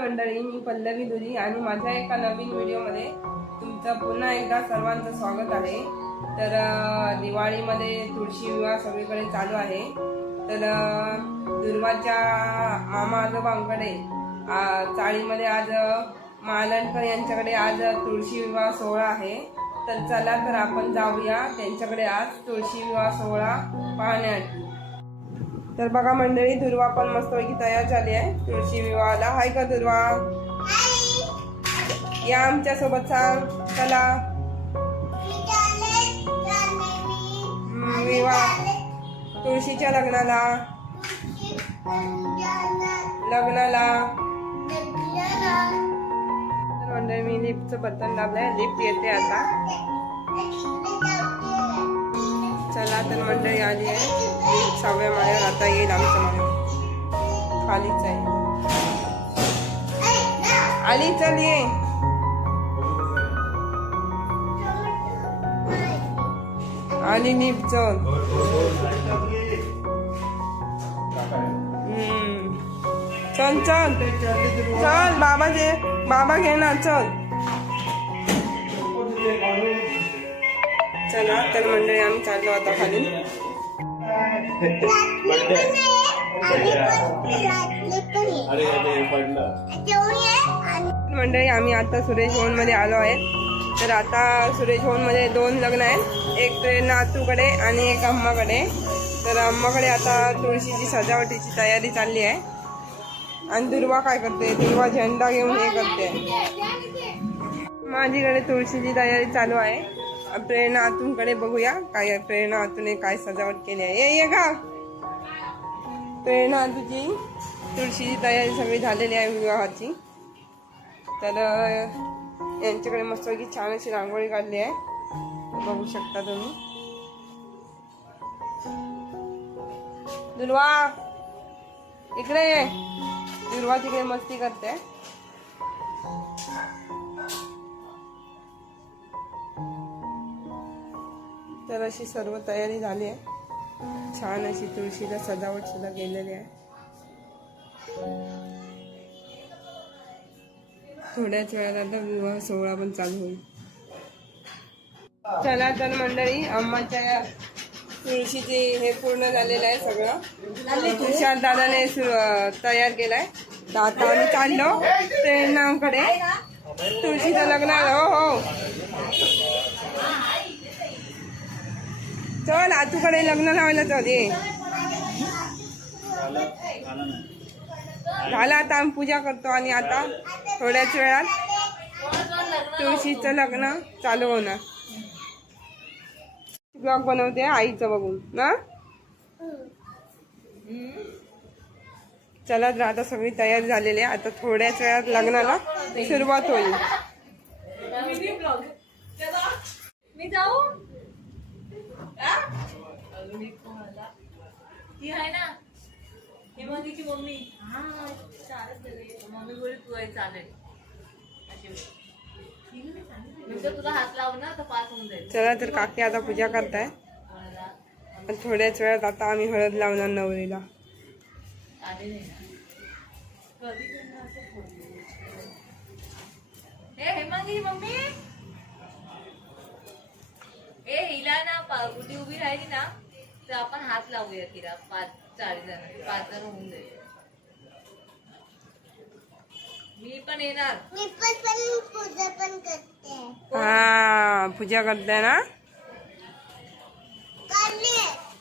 मंडळी मी पल्लवी दुरी आणि माझ्या एका नवीन व्हिडिओमध्ये तुमचं पुन्हा एकदा सर्वांचं स्वागत आहे. तर दिवाळीमध्ये तुळशी विवाह सगळीकडे चालू आहे. तर दुर्वाच्या मामा आजोबांकडे चाळीमध्ये आज अं, महालणकर यांच्याकडे आज तुळशी विवाह सोहळा आहे. तर चला तर आपण जाऊया त्यांच्याकडे आज तुळशी विवाह सोहळा पाहण्यासाठी तर बघा मंडळी दुर्वा पण मस्तपैकी तयार झाली आहे. तुळशी विवाहाला. हाय का दुर्वा. या आमच्यासोबत सांग चला विवाह तुळशीच्या लग्नाला. लग्नाला. मंडळी मी लिफ्टचं बटन दाबलंय. लिफ्ट येते आता. चला तर मंडळी आली आहे. सहाव्या माळ्यावर आता येईल आमच्या माळ्यावर. खालीच आहे. आली चल ये. आली नीप चल. हम्म. चल चल. चल बाबा जे बाबा घे ना चल. चला तर मंडळी आम्ही चाललो आता खाली. मंडळी आम्ही आता सुरेश भवनमध्ये आलो आहे. तर आता सुरेश भवनमध्ये दोन लग्न आहेत. एक ते नातूकडे आणि एक अम्माकडे. तर अम्माकडे आता तुळशीची सजावटीची तयारी चालली आहे. आणि दुर्वा काय करते? दुर्वा झेंडा घेऊन हे करते. माझीकडे तुळशीची तयारी चालू आहे. प्रेरणा आतूनकडे बघूया काय प्रेरणा आतूने काय सजावट केली आहे. ये ये का प्रेरणा तुझी तुळशीची तयारी सगळी झालेली आहे विवाहाची. तर यांच्याकडे मस्तपैकी छान अशी रांगोळी काढली आहे. बघू शकता तुम्ही. दुर्वा इकडे ये. दुर्वा तिकडे मस्ती करते. तर अशी सर्व तयारी झाली आहे. छान अशी तुळशीला सजावट सुद्धा केलेली आहे. थोड्याच वेळात आता विवाह सोहळा पण चालू होईल. चला तर मंडळी अम्माच्या तुळशीचे हे पूर्ण झालेलं आहे सगळं. तुषार दादाने तयार केलाय. आता आम्ही चाललो प्रेरणाकडे तुळशीचं लग्न हो हो. चल आतूकडे लग्न लावायला जाऊ दे झालं आता आम्ही पूजा करतो आणि आता थोड्याच वेळात तुळशीचं लग्न चालू होणार. ब्लॉग बनवते आईचं बघून ना? चला तर आता सगळी तयारी झालेली आहे. आता थोड्याच वेळात लग्नाला सुरुवात होईल. मी जाऊ आ? अजून एक कोण आला? ती आहे ना? हेमंतीची मम्मी. हा. चालत गेले. मम्मी बोलली तू आहे चालेल. म्हणजे तुला हात लावू ना तर पास होऊन जाईल. चला तर काकी आता पूजा करताय? आणि थोड्याच वेळात आता आम्ही हळद लावणार नवरीला. आले नाही ना. कधी त्यांना असं बोलली. ए हेमांगी मम्मी. ए हिला ना पा- उभी उभी राहिली ना तर आपण हात लावूया तिला. पाच चार जण. पाच जण होऊन जाईल. मी पण येणार. मी पण पण पूजा पण करते. हा पूजा करताय ना? करली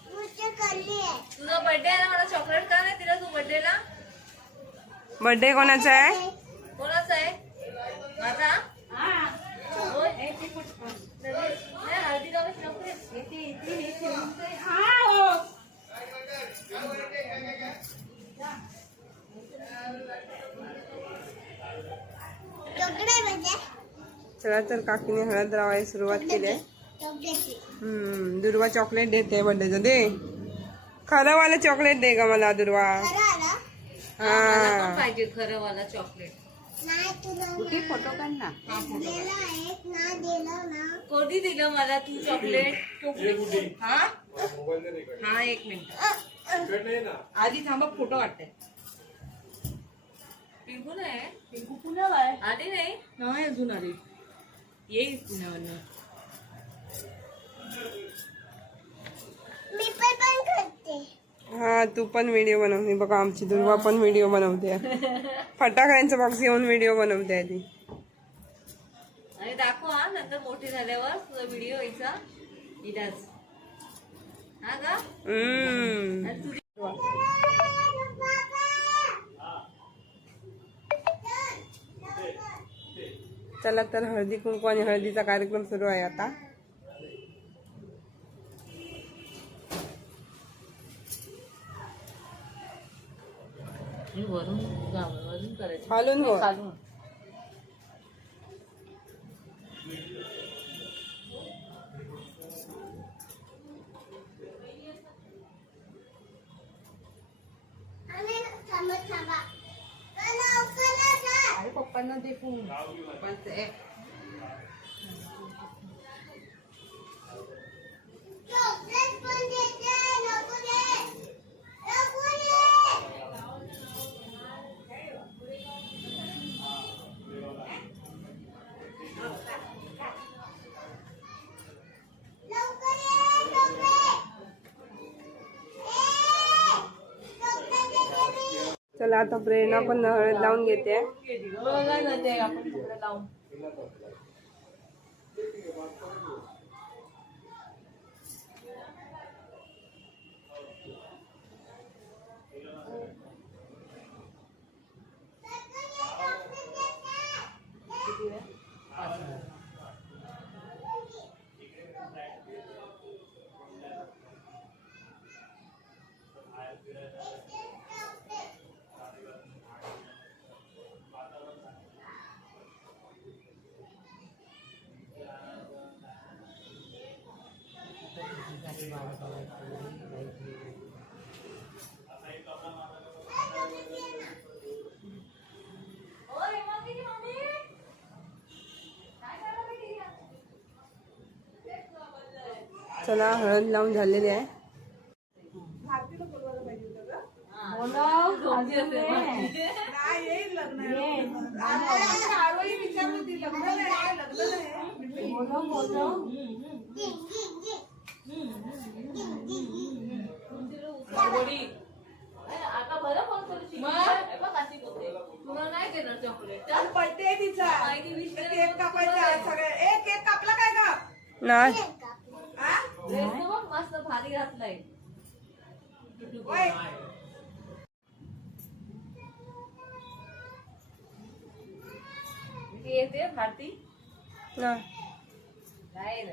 पूजा करली तुझा बर्थडे आहे ना मला चॉकलेट का नाही तिला तू बर्थडेला बर्थडे कोणाचा आहे? कोणाचा आहे? माझा? होय? म्हणजे? चला तर काकीने हळद लावायला सुरुवात केली आहे. हम्म दुर्वा चॉकलेट देते बर्थडेचं दे. खरं वाला चॉकलेट दे ग मला दुर्वा. हा. पाहिजे खरं वाला चॉकलेट. तुला फ़ोटो काढ. ना दिलं दिलं कधी दिलं मला तू चॉकलेट हा? हा एक मिनिट आधी थांबा फ़ोटो काढते. पिंकू नाही पिंकू पुण्याला आहे? आली नाही? नाही अजून आली. येईल पुण्यावरनं हा तू पण व्हिडिओ बनवते. बघा आमची दुर्वा पण व्हिडिओ बनवते. फटाकड्यांचा बॉक्स घेऊन व्हिडिओ बनवते आधी. आणि दाखव हा नंतर मोठी झाल्यावर तुझा व्हिडिओ यायचा. इलाज हा का? हम्म. आणि तुझी चला तर हळदी कुंकू आणि हळदीचा कार्यक्रम सुरू आहे आता. करायचं. खालून गो खालून. अरे पप्पांना दे फोन. चला आता प्रेरणा पण हळद लावून घेते. चला हळद लावून झालेली आहे. आता बरं फोन करू तुला नाही देणार चॉकलेट पडते तिचा केक कापायचा सगळे ए केक कापला काय का नाही मस्त भारी घातलाय येते भारती नाही. नाही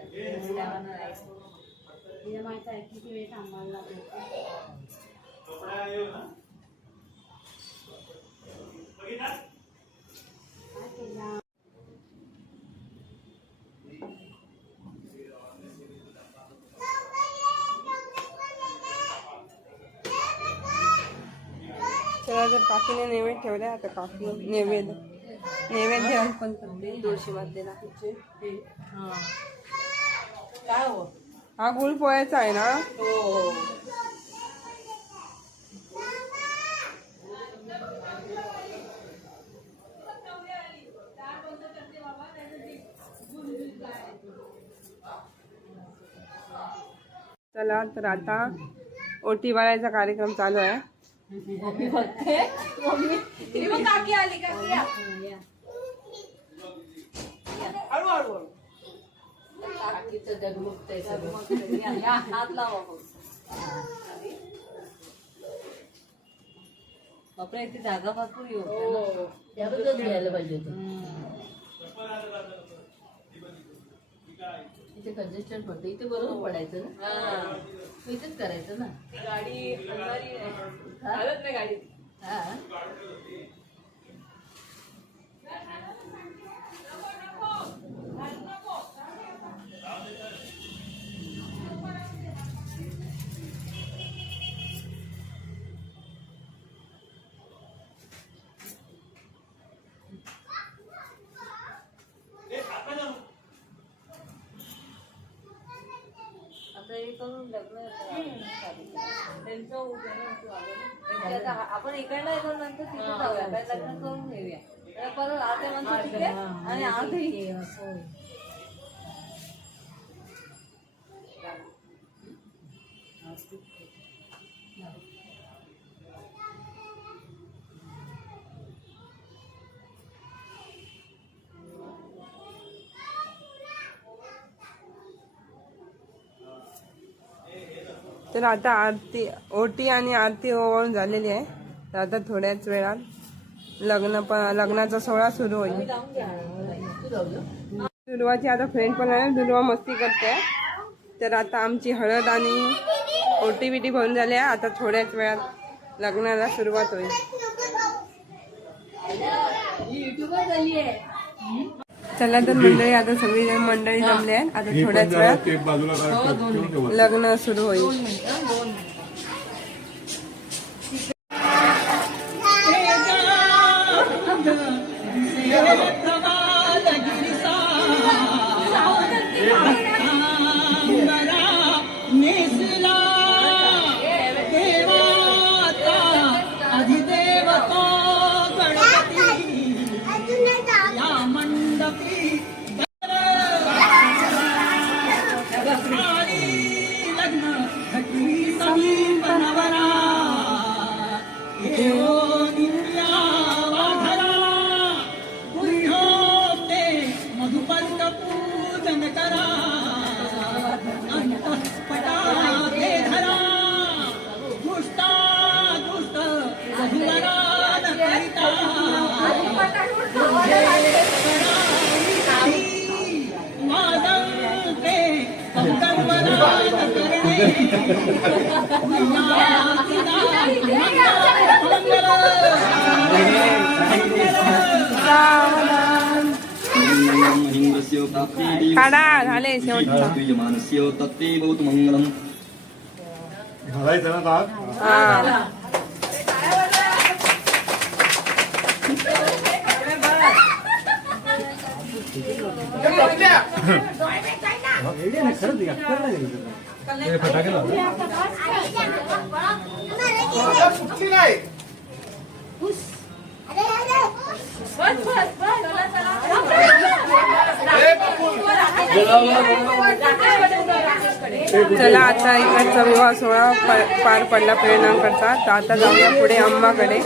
माहीत आहे किती वेळ थांबायला लागेल तर काकीने नैवेद्य ठेवलाय आता काकी नैवेद्य नैवेद्य पण करते. तुळशी मातेला हा. काय हो? हा गुळ पोळ्याचा आहे ना? हो चला तर आता ओटी वाळायचा कार्यक्रम चालू आहे. मम्मी बघते मम्मी ती मग काकी आली काकी या. हळू हळू हळू. काकीचं डगमगतंय सगळं. या, या, हात लावा मग. बापरे इथे जागा भरपूर येऊ त्याबद्दल घ्यायला पाहिजे इथे कंजेस्टेड पडतं इथे बरोबर पडायचं ना? इथेच करायचं ना? गाडी गाडी. हा. आता लग्न त्यांचं उद्या ना आपण इकडला येतो नंतर तिथे जाऊया. काय लग्न करून घेऊया. परत आते म्हणतो आणि आधी तर आता आरती ओटी आणि आरती ओवाळून झालेली आहे. तर आता थोड्याच वेळात लग्न पण लग्नाचा सोहळा सुरू होईल. दुर्वाची आता फ्रेंड पण आहे. दुर्वा मस्ती करते. तर आता आमची हळद आणि ओटी बिटी भरून झाली आहे. आता थोड्याच वेळात लग्नाला सुरुवात होईल. युट्यूबर झाली आहे. चला तर मंडळी आता सगळी मंडळी जमली आहे आता थोड्याच वेळात 가라 가래 세웠다. 가라 있잖아 다. 아. 야, 야, 야. 너왜 그러냐? 너왜 그러냐? हा चला आता इकडचा विवाह सोहळा प- पार पडला प्रेरणांकरता तर आता जाऊया पुढे अम्माकडे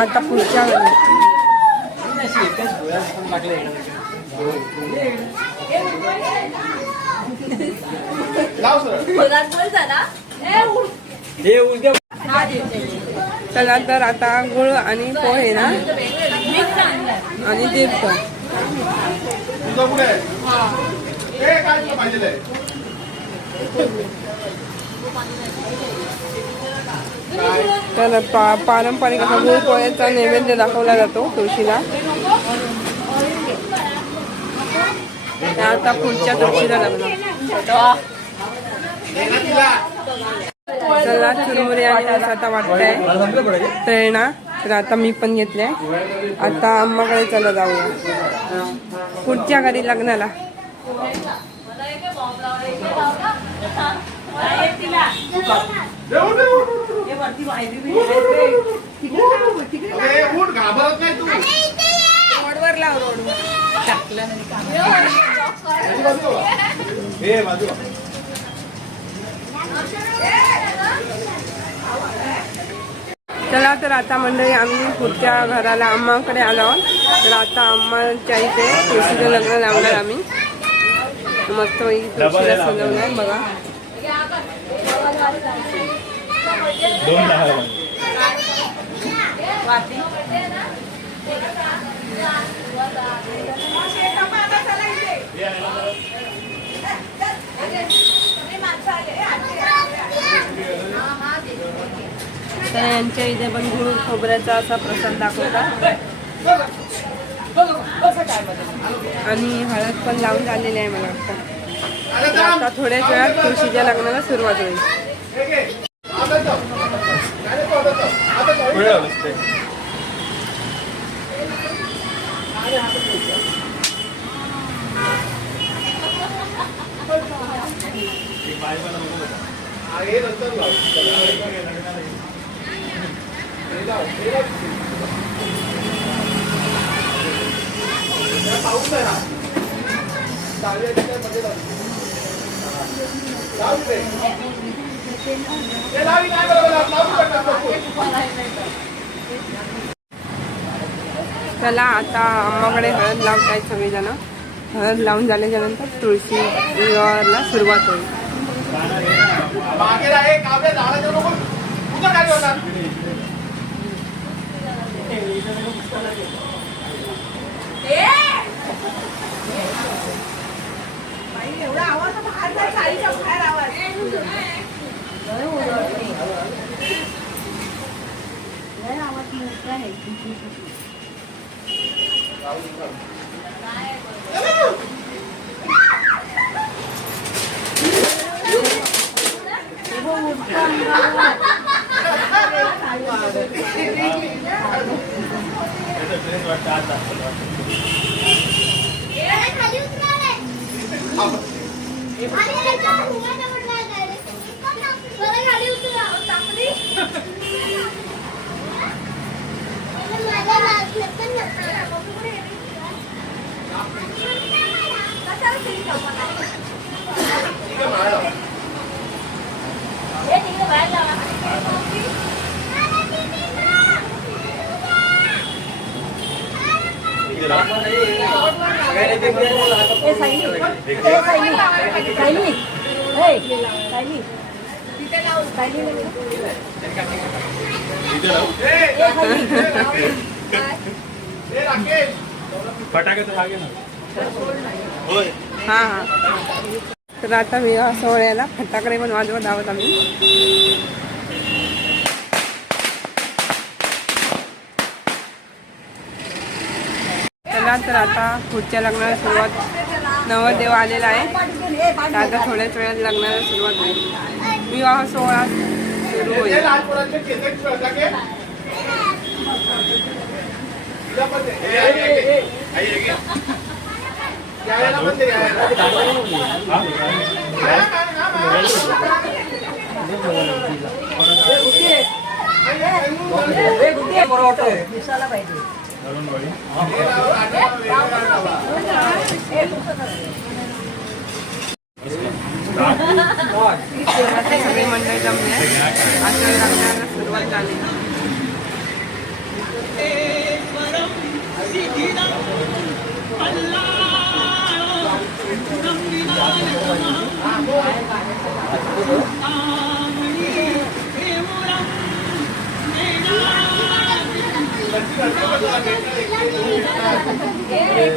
आता पुढच्या घरी चला तर आता गुळ आणि पोहे ना? आणि हे. तर पा पारंपरिक असा गुळ पोह्याचा नैवेद्य दाखवला जातो तुळशीला. आता पुढच्या तुळशीला लग्न चला चुरमुरे आणि रस आता वाटतंय. प्रेरणा तर आता मी पण घेतले आता अम्माकडे चला जाऊया. पुढच्या घरी लग्नाला. अरे उठ घाबरत नाही तू. रोडवर लाव रोडवर. चला तर आता मंडळी आम्ही पुढच्या घराला अम्माकडे आलो. तर आता अम्माच्या इथे तुळशीचं लग्न लावणार आम्ही. मस्त तुळशीला सजवलं आहे बघा तर यांच्या इथे पण गुळ खोबऱ्याचा असा प्रसाद दाखवतात आणि हळद पण लावून झालेली आहे मला वाटतं. आता थोड्याच वेळात तुळशीच्या लग्नाला सुरुवात होईल. हे नंतर लाव. पाऊस आहे नाही बरोबर लावून चला आता अम्माकडे हळद लावतायत सगळेजण हळद लावून झाल्याच्यानंतर तुळशी विवाहाला सुरुवात होईल मागे राहा, काव्य झाडाच्या नको. कुठं काय होणार? खाली उतराले खाली उतरा टाकली माझ्या लागलं पण ठीक आहे, माळा लाव. हे तिकडे बाहेर लावा. ए, सायली. ए, सायली. सायली. ए, सायली. सायली नाही. फटाके तर लागेल ए, राकेश. हा हां तर आता विवाह सोहळ्याला फटाकडे पण वाजवत आहोत आम्ही. चला तर आता पुढच्या लग्नाला सुरुवात. नवरदेव आलेला आहे. तर आता थोड्याच वेळात लग्नाला सुरुवात. होईल विवाह सोहळा सुरू होईल. सगळी मंडळी जमली आहे. आता लग्नाला सुरुवात झाली ए,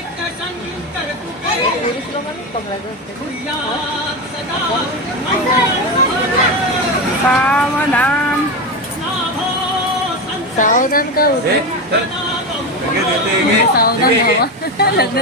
सावधान. सावधान का होते? सावधान.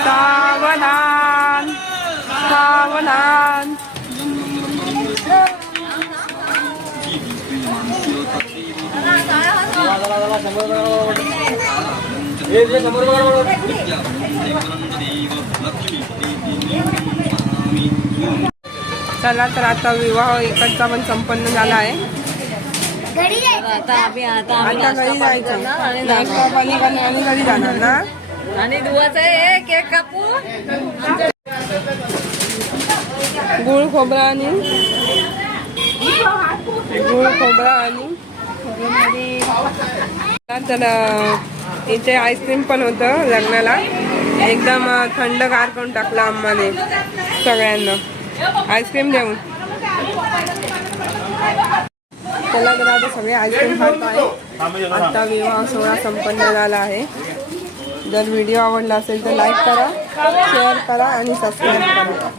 सावधान सावधान चला तर आता विवाह इकडचा पण संपन्न झाला आहे. आता आम्ही आता आम्ही आता नाश्ता घरी पाणी जायचं. करणार आणि नाश्ता पाणी करणार आणि घरी जाणार ना? आणि दुवाचं आहे केक कापू गुळ खोबरा आणि गुळ खोबरा आणि अं, इथे आईस्क्रीम पण होतं लग्नाला. एकदम अं, थंडगार करून टाकलं आम्हाला सगळ्यांना. आईस्क्रीम देऊन. चला तर आता सगळे आईस्क्रीम खात आहे. आता विवाह सोहळा संपन्न झाला आहे. जर व्हिडिओ आवडला असेल तर लाईक करा शेअर करा आणि सबस्क्राईब करा.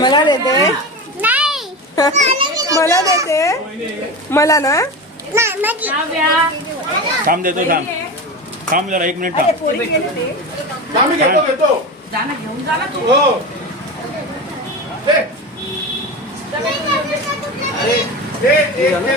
मला देते. मला देते. मला ना? थांब देतो थांब. थांब जरा एक मिनिट थांब. आम्ही घेतो घेतो. हो. दे. अरे दे, दे, दे,